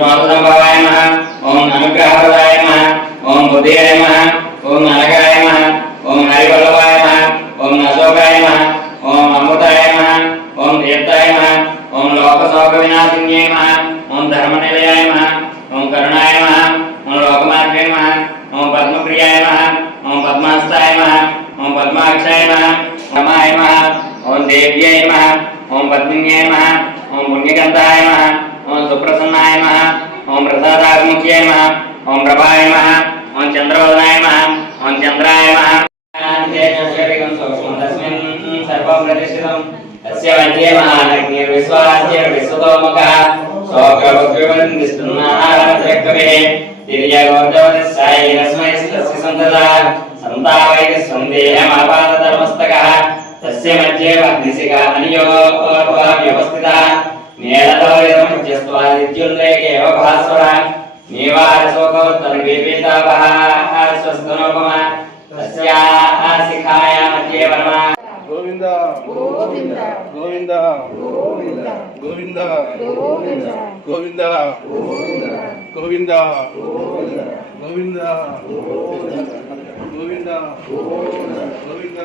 श्रोत्रसंभवाय नमः ओम अनुग्रहप्रदाय नमः ओम बुद्धिये नमः ओम नरकाय नमः ओम हरिवल्लभाय नमः ओम अशोकाय नमः ओम अमृताय नमः ओम देवताय नमः ओम लोकशोकविनाशिन्ये नमः ओम धर्मनिलयाय नमः ओम करुणाय नमः ओम लोकमार्गे नमः ओम पद्मप्रियाय नमः ओम पद्मास्ताय नमः ओम पद्माक्षाय नमः रमाय नमः ओम देव्यै नमः ओम पद्मिन्यै नमः ओम पुण्यगन्धाय नमः ओम सुप्रसन्नाय नमः ओम प्रसादात्मक्यै नमः ओम प्रभाय नमः ओम चंद्रवदनाय नमः ओम चंद्राय नमः तस्मिन् सर्वं प्रतिष्ठितं तस्य मध्ये महालक्ष्मीर्विश्वास्यर्विश्वतोमुखः शोकवद्विवन्दिस्तुन्नाहारत्रयक्तवे तिर्यगोर्धवदस्सायिरस्मैस्तस्य सन्तता सन्तावैति सन्देहमापादधर्मस्तकः तस्य मध्ये अग्निशिखा अनियोर्व्यवस्थितः मेलतोयमध्यस्त्वादित्युल्लेखेव भास्वरः निवारशोकोत्तरविपीतापः स्वस्तनोपमा तस्याः शिखाया मध्ये वर्मा गोविंद गोविंद गोविंद गोविंद गोविंद गोविंद गोविंद गोविंद गोविंद